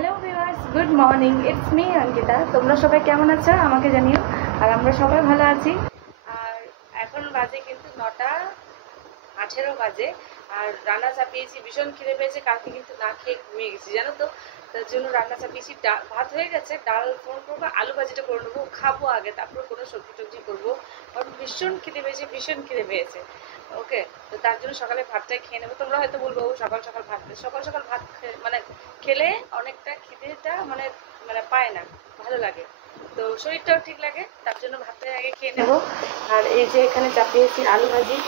Hello viewers, good morning. It's me Ankita. তোমরা সবাই কেমন আছো আমাকে জানিও। আর আমরা সবাই ভালো আছি। আর এখন বাজে কিন্তু 9:18 বাজে। আর রান্না চাপিয়েছি, ভীষণ খিদে পেয়েছে। কালকে কিন্তু না খেয়ে ঘুমিয়ে গেছি জানো তো। তার জন্য রান্না চাপিয়েছি। ভাত হয়ে গেছে, ডাল ফোড়ন করবো, আলু ভাজিটা করে নেবো, খাবো আগে, তারপর কোনো সবজি টবজি করবো। কারণ ভীষণ খিদে পেয়েছে। ওকে, তো তার জন্য সকালে ভাতটাই খেয়ে নেবো। তোমরা হয়তো বলবো সকাল সকাল ভাত মানে খেলে অনেকটা খিদেটা মানে মানে পায় না, ভালো লাগে, তো শরীরটাও ঠিক লাগে। তার জন্য ভাতটাই আগে খেয়ে নেবো। আর এই যে এখানে চাপিয়েছি আলু ভাজি,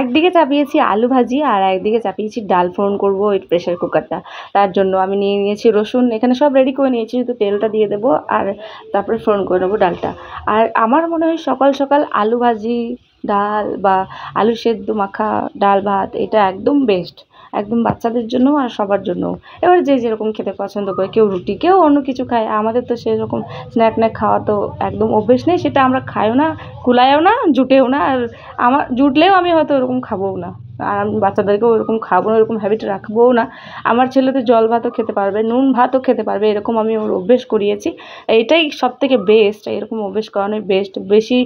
একদিকে চাপিয়েছি আলু ভাজি আর একদিকে চাপিয়েছি ডাল ফোড়ন করবো ওই প্রেশার কুকারটা। তার জন্য আমি নিয়ে নিয়েছি রসুন, এখানে সব রেডি করে নিয়েছি, শুধু তেলটা দিয়ে দেবো আর তারপরে ফোড়ন করে নেবো ডালটা। আর আমার মনে হয় সকাল সকাল আলু ভাজি, ডাল বা আলু সেদ্ধ মাখা ডাল ভাত এটা একদম বেস্ট, একদম বাচ্চাদের জন্য আর সবার জন্য। এবার যে যেরকম খেতে পছন্দ করে, কেউ রুটি, কেউ অন্য কিছু খায়। আমাদের তো সেরকম স্ন্যাক খাওয়া তো একদম অভ্যেস নেই, সেটা আমরা খাইও না, কুলাইও না, জুটেও না। আর আমার জুটলেও আমি হয়তো ওরকম খাবোও না, আর আমি বাচ্চাদেরকেও ওরকম খাবো না, ওরকম হ্যাবিট রাখবোও না। আমার ছেলে তো জল ভাতও খেতে পারবে, নুন ভাতও খেতে পারবে, এরকম আমি ওর অভ্যেস করিয়েছি। এইটাই সব থেকে বেস্ট, এরকম অভ্যেস করানোই বেস্ট। বেশি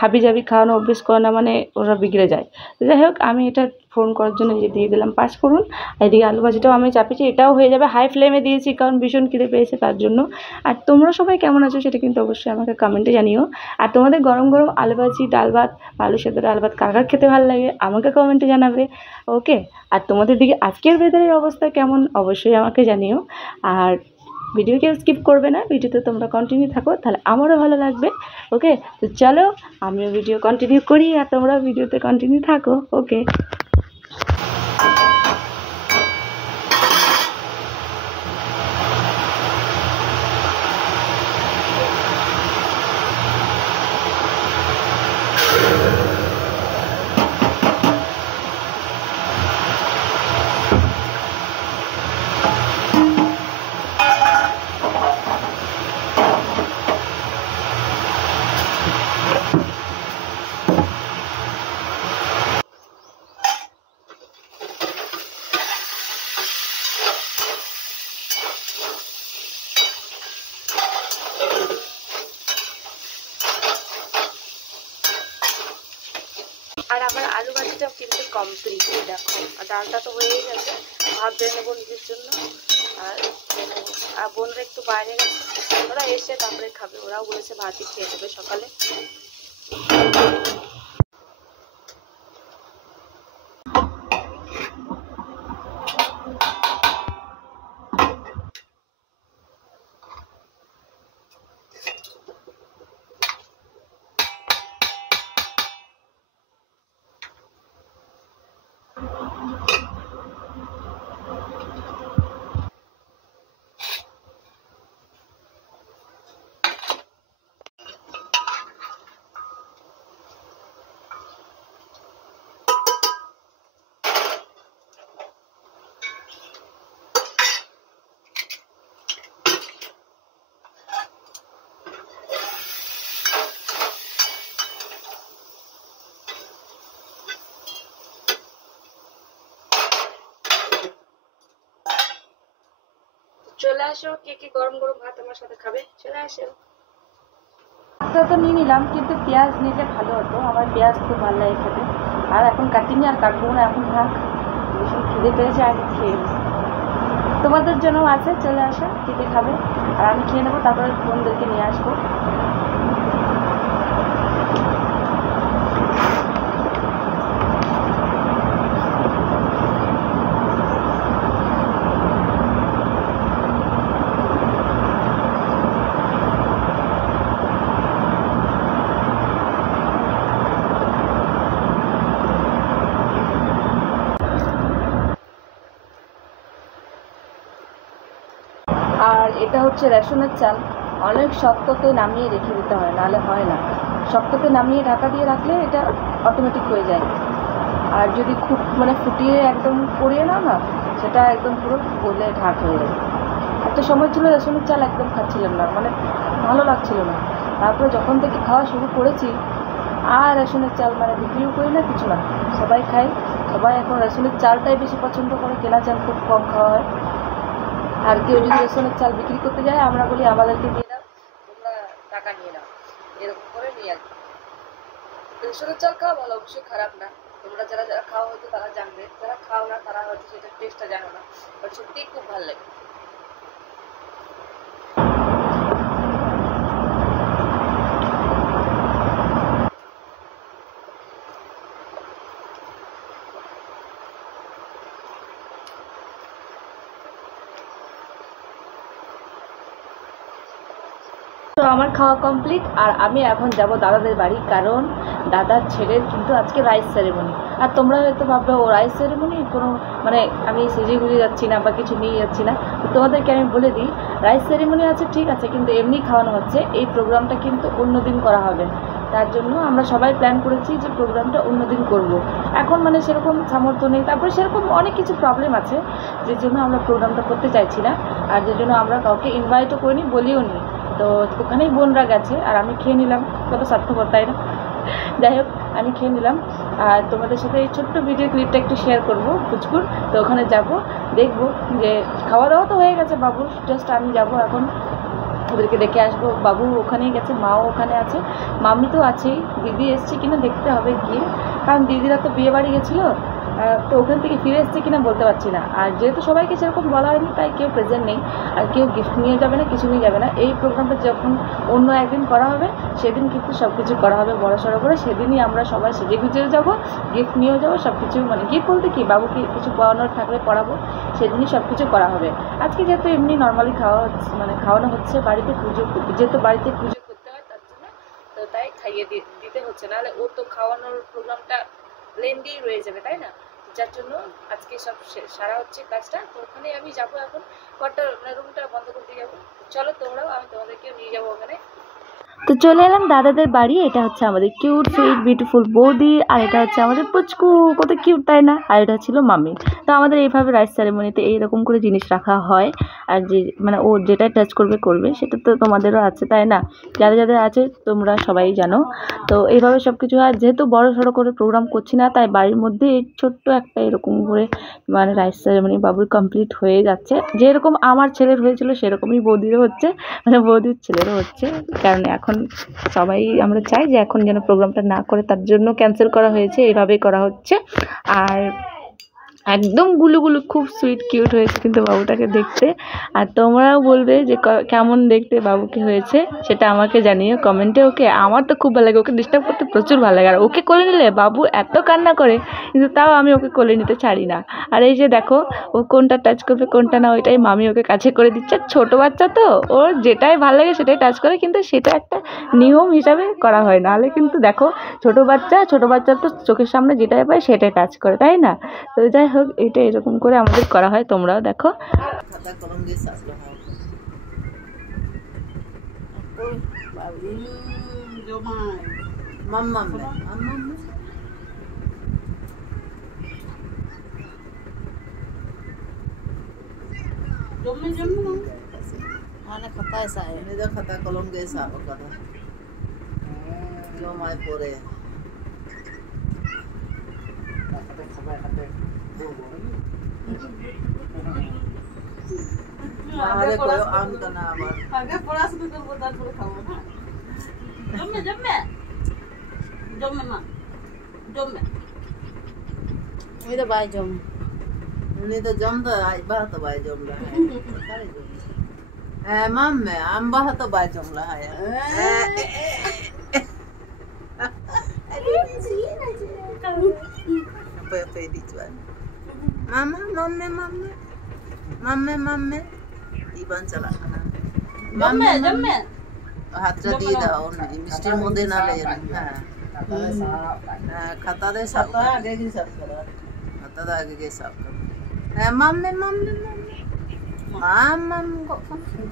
হাবিজাবি খাওয়ানো অভ্যেস করানো মানে ওরা বিগড়ে যায়। যাই হোক, আমি এটা ফোড়ন করার জন্য এই যে দিয়ে দিলাম 5 ফোড়ন। এদিকে আলু ভাজিটাও আমি চাপিয়েছি, এটাও হয়ে যাবে। হাই ফ্লেমে দিয়েছি কারণ ভীষণ খিদে পেয়েছে তার জন্য। আর তোমরা সবাই কেমন আছো সেটা কিন্তু অবশ্যই আমাকে কমেন্টে জানিও। আর তোমাদের গরম গরম আলু ভাজি, ডাল ভাত, আলু সেদ্ধ ডাল ভাত কার কার খেতে ভালো লাগে আমাকে কমেন্টে জানাবে। ওকে, আর তোমাদের দিকে আজকের ওয়েদারের অবস্থা কেমন অবশ্যই আমাকে জানিও। আর ভিডিও কেউ স্কিপ করবে না, ভিডিওতে তোমরা কন্টিনিউ থাকো, তাহলে আমারও ভালো লাগবে। ওকে, তো চলো আমিও ভিডিও কন্টিনিউ করি আর তোমরা ভিডিওতে কন্টিনিউ থাকো। ওকে, আর আমার আলু ভাজিটাও কিন্তু কমপ্লিট, দেখো। আর ডালটা তো হয়েই গেছে, ভাত দিয়ে নেবো নিজের জন্য। আর বোনরা একটু বাইরে গেছে, ওরা এসে তারপরে খাবে। ওরাও বলেছে ভাতই খেয়ে নেবে সকালে। চলে আসো, কে কে গরম গরম ভাত আমার সাথে খাবে, চলে আসো। ভাতটা তো নিয়ে নিলাম, কিন্তু পেঁয়াজ নিলে ভালো হতো, আমার পেঁয়াজ খুব ভালো লাগে খেতে। আর এখন কাটিনি, আর কাটবো না, এখন থাক। ভীষণ খিদে পেয়েছে, আগে খেয়ে। তোমাদের জন্য আছে, চলে আসো কে কে খাবে। আর আমি খেয়ে নেবো, তারপরে বোনদেরকে নিয়ে আসবো। আর এটা হচ্ছে রেশনের চাল, অনেক শক্ততে নামিয়ে রেখে দিতে হয়, নাহলে হয় না। শক্ততে নামিয়ে ঢাকা দিয়ে রাখলে এটা অটোমেটিক হয়ে যায়। আর যদি খুব মানে ফুটিয়ে একদম পরিয়ে নাও না, সেটা একদম পুরো গলে ঢাক হয়ে যায়। একটা সময় ছিল রেশনের চাল একদম খাচ্ছিলাম না, মানে ভালো লাগছিল না। তারপরে যখন থেকে খাওয়া শুরু করেছি, আর রেশনের চাল মানে বিক্রিও করি না, কিছু না, সবাই খাই। সবাই এখন রেশনের চালটাই বেশি পছন্দ করে, কেনা চাল খুব কম খাওয়া হয়। আর কেউ যদি রেশনের চাল বিক্রি করতে যায় আমরা বলি আমাদেরকে দিয়ে দাও, তোমরা টাকা নিয়ে নাও, এরকম করে নিয়ে আসবে। রেশনের চাল খাওয়া ভালো, অবশ্যই খারাপ না। তোমরা যারা যারা খাওয়া হয়তো তারা জানবে, যারা খাও না তারা হয়তো সেটার টেস্টটা জানো না, বাট সত্যিই খুব ভালো লাগে। তো আমার খাওয়া কমপ্লিট, আর আমি এখন যাব দাদাদের বাড়ি, কারণ দাদার ছেলের কিন্তু আজকে রাইস সেরেমনি। আর তোমরা হয়তো ভাববে ও রাইস সেরেমনি কোনো মানে আমি সেজে গুজে যাচ্ছি না বা কিছু নিয়ে যাচ্ছি না। তো তোমাদেরকে আমি বলে দিই, রাইস সেরেমনি আছে ঠিক আছে, কিন্তু এমনি খাওয়ানো হচ্ছে। এই প্রোগ্রামটা কিন্তু অন্যদিন করা হবে, তার জন্য আমরা সবাই প্ল্যান করেছি যে প্রোগ্রামটা অন্যদিন করব। এখন মানে সেরকম সামর্থ্য নেই, তারপরে সেরকম অনেক কিছু প্রবলেম আছে যে জন্য আমরা প্রোগ্রামটা করতে চাইছি না, আর যে জন্য আমরা কাউকে ইনভাইটও করিনি, বলিও নি। তো ওখানেই বোনরা গেছে আর আমি খেয়ে নিলাম, কত স্বার্থপর তাই না। যাই হোক, আমি খেয়ে নিলাম, আর তোমাদের সাথে এই ছোট্ট ভিডিও ক্লিপটা একটু শেয়ার করবো পুচকুর। তো ওখানে যাব, দেখবো যে খাওয়া দাওয়া তো হয়ে গেছে বাবুর, জাস্ট আমি যাব এখন ওদেরকে দেখে আসবো। বাবু ওখানেই গেছে, মাও ওখানে আছে, মাম্মি তো আছেই, দিদি এসছে কিনা দেখতে হবে গিয়ে, কারণ দিদিরা তো বিয়ে বাড়ি গেছিলো, তো ওখান থেকে ফিরে এসছে কিনা বলতে পারছি না। আর যেহেতু সবাইকে সেরকম বলা হয়নি তাই কেউ প্রেজেন্ট নেই, আর কেউ গিফট নিয়ে যাবে না, কিছু নিয়ে যাবে না। এই প্রোগ্রামটা যখন অন্য একদিন করা হবে সেদিন কিন্তু সব কিছু করা হবে বড় সড়ো করে, সেদিনই আমরা সবাই সেজে গুজেও যাবো, গিফট নিয়েও যাবো, সব কিছু মানে গিফট বলতে কি বাবুকে কিছু পড়ানোর থাকলে পড়াবো, সেদিনই সব কিছু করা হবে। আজকে যেহেতু এমনি নর্মালি খাওয়ানো হচ্ছে বাড়িতে, যেহেতু বাড়িতে পুজো করতে হয় তার জন্য, তো তাই খাইয়ে দিতে হচ্ছে, নাহলে ও তো খাওয়ানোর প্রোগ্রামটা লেন্দি রয়ে যাবে তাই না, যার জন্য আজকে সব সারা হচ্ছে কাজটা। তো ওখানে আমি যাবো এখন, ঘরটা মানে রুমটা বন্ধ করতে যাবো। চলো তোমরাও, আমি তোমাদেরকেও নিয়ে যাবো ওখানে। তো চলে এলাম দাদাদের বাড়ি। এটা হচ্ছে আমাদের কিউট সুইট বিউটিফুল বৌদি, আর এটা হচ্ছে আমাদের পুচকু, কত কিউট তাই না, আর এটা ছিল মাম্মি। তো আমাদের এইভাবে রাইস সেরেমনিতে এইরকম করে জিনিস রাখা হয়, আর যে মানে ও যেটা টাচ করবে করবে, সেটা তো তোমাদেরও আছে তাই না, যাদের যাদের আছে তোমরা সবাই জানো। তো এইভাবে সব কিছু হয়, যেহেতু বড় সড়ো করে প্রোগ্রাম করছি না তাই বাড়ির মধ্যে ছোট্ট একটা এরকম করে মানে রাইস সেরেমনি বাবুর কমপ্লিট হয়ে যাচ্ছে। যেরকম আমার ছেলের হয়েছিল সেরকমই বৌদিরও হচ্ছে, মানে বৌদির ছেলেরও হচ্ছে, কারণ এখন সবাই আমরা চাই যে এখন যেন প্রোগ্রামটা না করে, তার জন্য ক্যান্সেল করা হয়েছে, এইভাবেই করা হচ্ছে। আর একদম গুলুগুলু খুব সুইট কিউট হয়েছে কিন্তু বাবুটাকে দেখতে। আর তোমরাও বলবে যে কেমন দেখতে বাবুকে হয়েছে, সেটা আমাকে জানিও কমেন্টে। ওকে আমার তো খুব ভালো লাগে, ওকে ডিস্টার্ব করতে প্রচুর ভালো লাগে, আর ওকে কোলে নিলে বাবু এত কান্না করে, কিন্তু তাও আমি ওকে কোলে নিতে ছাড়ি না। আর এই যে দেখো ও কোনটা টাচ করবে কোনটা না, ওইটাই মামি ওকে কাছে করে দিচ্ছে। ছোট বাচ্চা তো ওর যেটাই ভালো লাগে সেটাই টাচ করে, কিন্তু সেটা একটা নিয়ম হিসাবে করা হয়, নাহলে কিন্তু দেখো ছোট বাচ্চা তো চোখের সামনে যেটাই পায় সেটাই টাচ করে তাই না। তো যাই হোক, এটা এরকম করে আমাদের করা হয়, তোমরাও দেখো। Mana kata saya? Ini dah kata kolom desa apa kata? Jom ay pore. Ada koyo am kana abar. Agar pora sudah terbuat pura kamu na. Jom me. Ini dah bay jom. Ini dah jom dah ay bah dah bay jom lah. Mamme, ambah to bay jom lah ya. Apa di tuan? Mamme. Iban chala kana. Mamme. Hatra di dah on. Mister mode na le na. Khata de sab. Khata age ge sab. Mamme. Mamam kok kan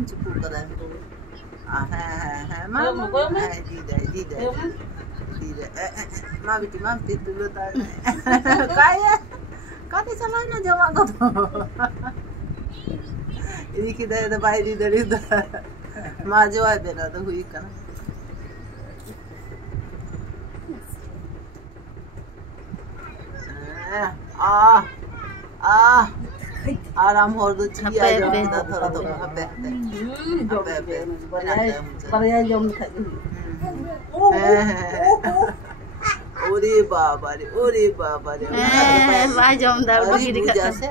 cukup kada. Mamam. Tidak. Ma dulu tar. Kate chala na jawa ko to. Ini kita ada bayi dari dah. Ma jawab bena to hui kana. आराम और दो chia जो kita थोड़ा तो apa Paraya jom tak. ओरे बाबा रे भाई जम दा अरे पूजा से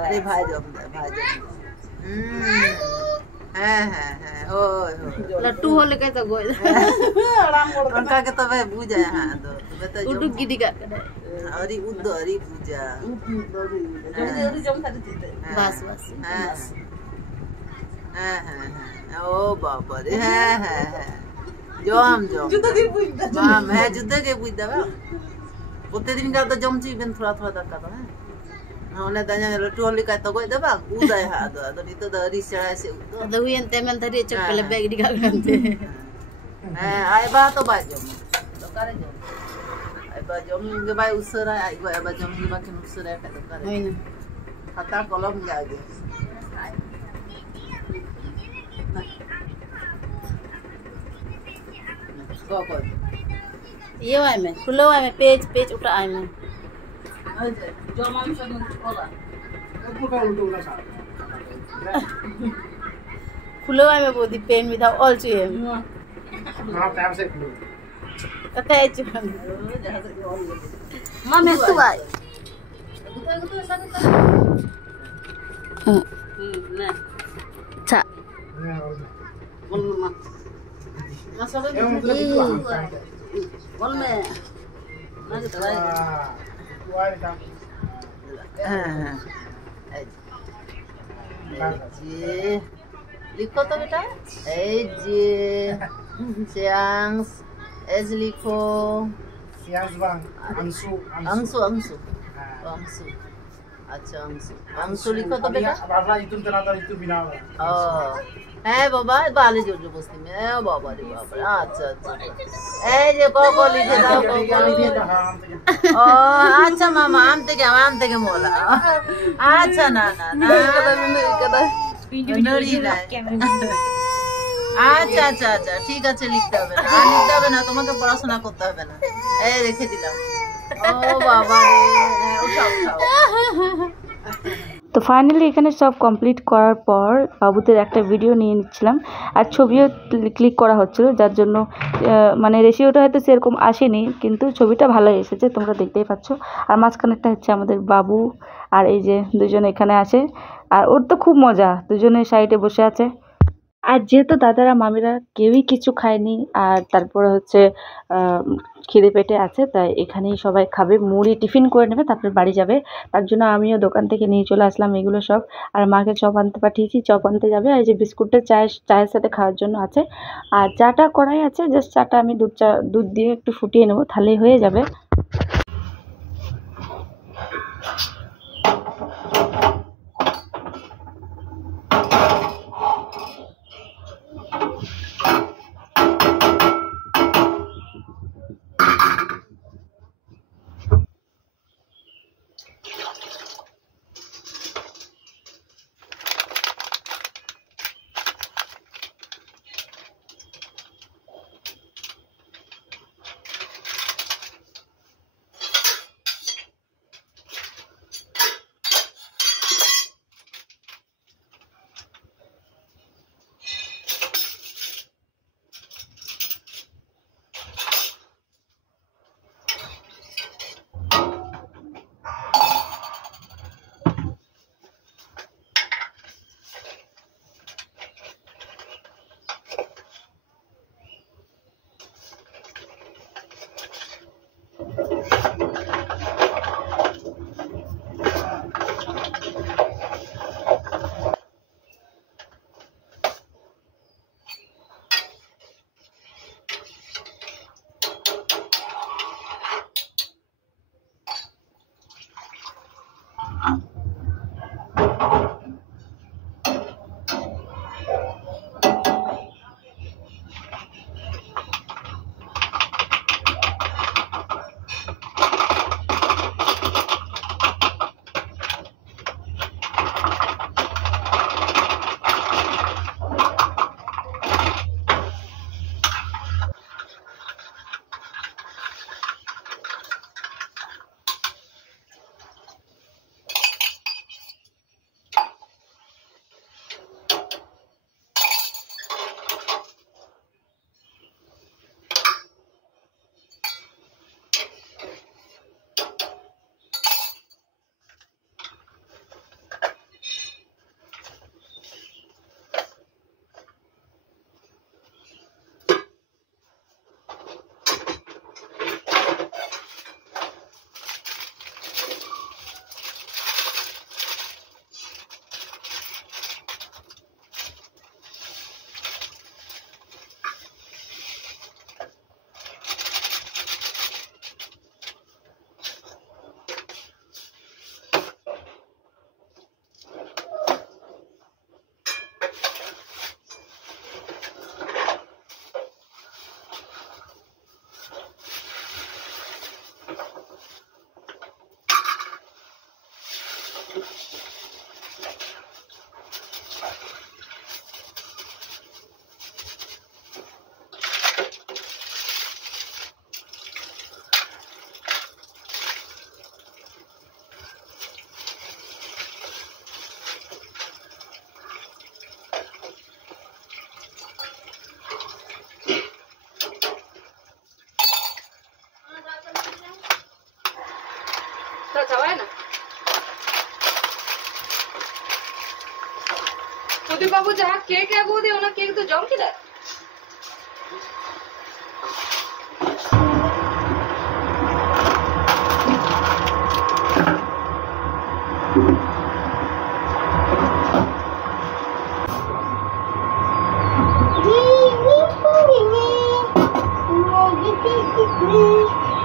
अरे भाई जम दा लट्टू हो लेके तो गोय उनका के तबे पूजा हां तो बता जो उडुक गिडी का अरे उद्द अरे पूजा बस ओ बाबा रे जम माम है जुद्ध के पूजा बा প্রত্যেক দিন তো জমছি বেন থোড়া থোড়া দরকার তো হ্যাঁ ওনে দানা লটু হলি কাই তো কই দেবা উদাই হা তো নিতো দ রিসা আছে तो हुई अंते में धरी चुप पहले बैग निकाल करते হ্যাঁ আই বা তো বাজম তো করে জম আই বা জম গে ভাই উসরা আই বা জম গে বা কেন উসরা কা তো করে होई ना खाता कलम जागे को ये वाई में खुलो वाई में पेज उठा आई में जो माम सब कोला खुलो वाई में बोदी पेन विदाउट ऑल चाहिए हां टाइम से खुलो कते है चिकन मम्मी तू आई ना अच्छा बोल मम्मा ना सब बोल में ना के दवाई जी लिखो तो बेटा ए जी सियांस एज लिखो सियांस बang अंशु अच्छा अंशु लिखो तो बेटा बाबा itu ternyata itu bina है बाबा बाले जो बस्ती में है बाबा रे बाबा अच्छा ए जे को लिखे दाओ को लिखे ओ अच्छा मामा आम ते के मोला अच्छा ना नड़ी ना अच्छा ठीक আছে লিখতে হবে না তোমাকে পড়াশোনা করতে হবে না এই রেখে দিলাম ও বাবা রে উঠাও তো ফাইনালি এখানে সব কমপ্লিট করার পর বাবুদের একটা ভিডিও নিয়ে নিচ্ছিলাম আর ছবিও ক্লিক করা হচ্ছিল যার জন্য মানে রেশিওটা হয়তো সেরকম আসেনি কিন্তু ছবিটা ভালো এসেছে তোমরা দেখতেই পাচ্ছ আর মাঝখানেরটা হচ্ছে আমাদের বাবু আর এই যে দুজন এখানে আছে আর ওর তো খুব মজা দুজনে সাইডে বসে আছে আর যেহেতু দাদারা মামিরা কেউই কিছু খায়নি আর তারপরে হচ্ছে খিদে পেটে আছে তাই এখানেই সবাই খাবে মুড়ি টিফিন করে নেবে তারপরে বাড়ি যাবে তার জন্য আমিও দোকান থেকে নিয়ে চলে আসলাম এগুলো সব আর মাকে চপ আনতে পাঠিয়েছি চপ আনতে যাবে আর এই যে বিস্কুটটা চায়ের সাথে খাওয়ার জন্য আছে আর চাটা করাই আছে জাস্ট চাটা আমি দুধ দিয়ে একটু ফুটিয়ে নেবো তাহলেই হয়ে যাবে थोड़ा चावाए ना प्रदीप बाबू जहाँ केक आगू दे उन्हें केक तो जम किला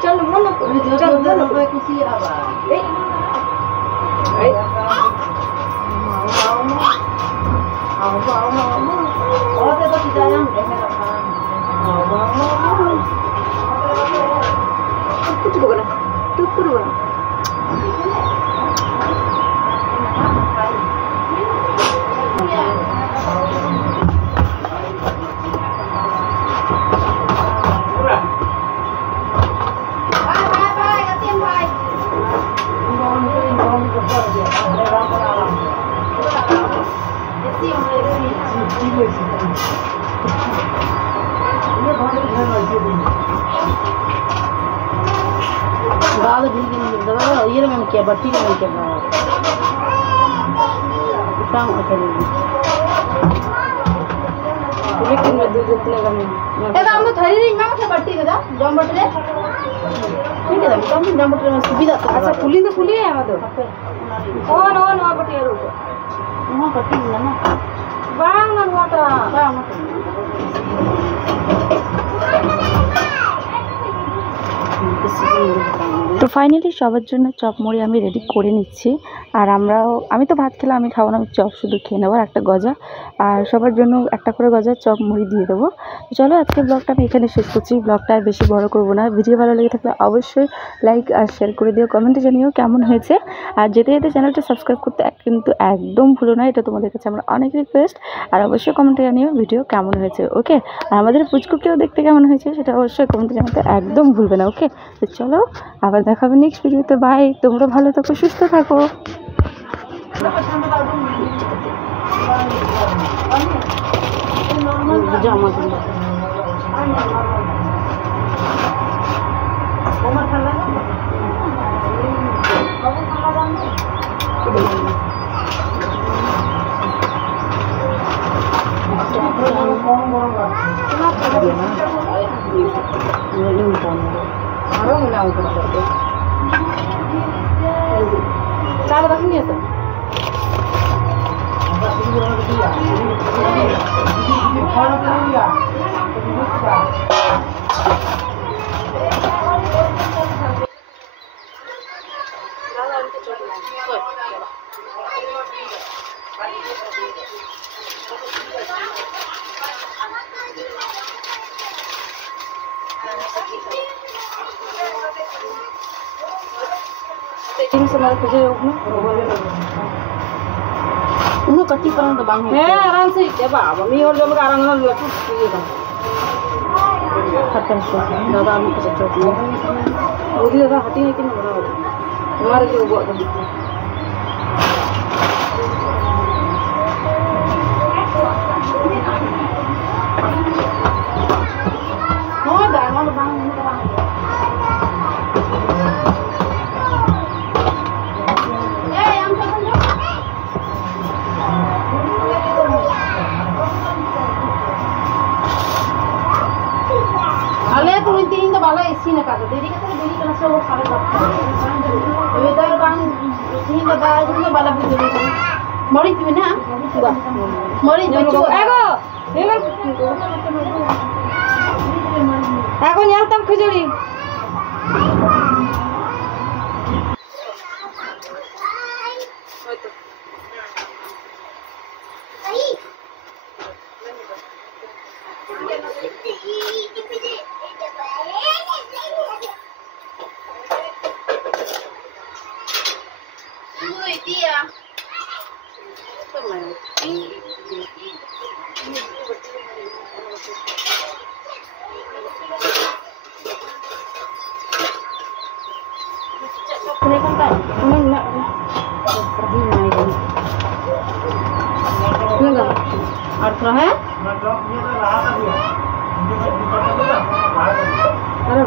चल बोलो चल बोलो खुशी आवा ये मैम क्या बट्टी में क्या काम लेकिन मैं दूध इतने कम ए हम तो थरी नहीं मैं बट्टी का जम बटले ठीक है कम जम बटले में सुविधा अच्छा फुली तो फुली है तो ओ नो बट्टी रो वहां बट्टी ना बांग ना हुआ था তো ফাইনালি সবার জন্য চপ মুড়ি আমি রেডি করে নিচ্ছি আর আমি তো ভাত খেলাম আমি খাবো না চপ শুধু খেয়ে নেবো একটা গজা আর সবার জন্য একটা করে গজা চপ মুড়ি দিয়ে দেবো চলো আজকে ব্লগটা আমি এখানে শেষ করছি ব্লগটা আর বেশি বড় করবো না ভিডিও ভালো লেগে থাকলে অবশ্যই লাইক আর শেয়ার করে দিও কমেন্টে জানিও কেমন হয়েছে আর যেতে যেতে চ্যানেলটা সাবস্ক্রাইব করতে কিন্তু একদম ভুলো না এটা তোমাদের কাছে আমার অনেক রিকোয়েস্ট আর অবশ্যই কমেন্টে জানিও ভিডিও কেমন হয়েছে ওকে আর আমাদের পুচকুকেও দেখতে কেমন হয়েছে সেটা অবশ্যই কমেন্টে জানাতে একদম ভুলবে না ওকে তো চলো আবার দেখা হবে নেক্সট ভিডিওতে বাই তোমরা ভালো থাকো সুস্থ থাকো चार रखेंगे तो सेटिंग से मार तुझे उन्हें कट्टी पर तो बांग है आराम से क्या बाबा मी और जब आराम से लटू ये का खत्म से दादा हम कुछ छोटी वो भी दादा हटी है कि नहीं बना हमारे के वो हो दाना बांग इसी ने काटा देरी का देरी करना से वो सारे काट वेदर बांग तीन बता जो वाला भी देरी कर मरी थी ना मरी जो एगो हेलो एगो न्याल तम खजूरी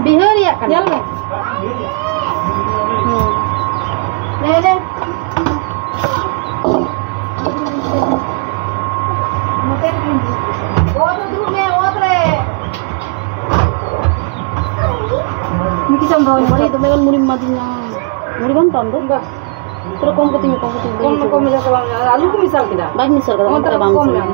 बिहार या Mari itu megan muri madina. Muri bang tam dong. Terus kom ketimi. Kom misal kita. Baik misal kalau Kom kita bang. kom ya.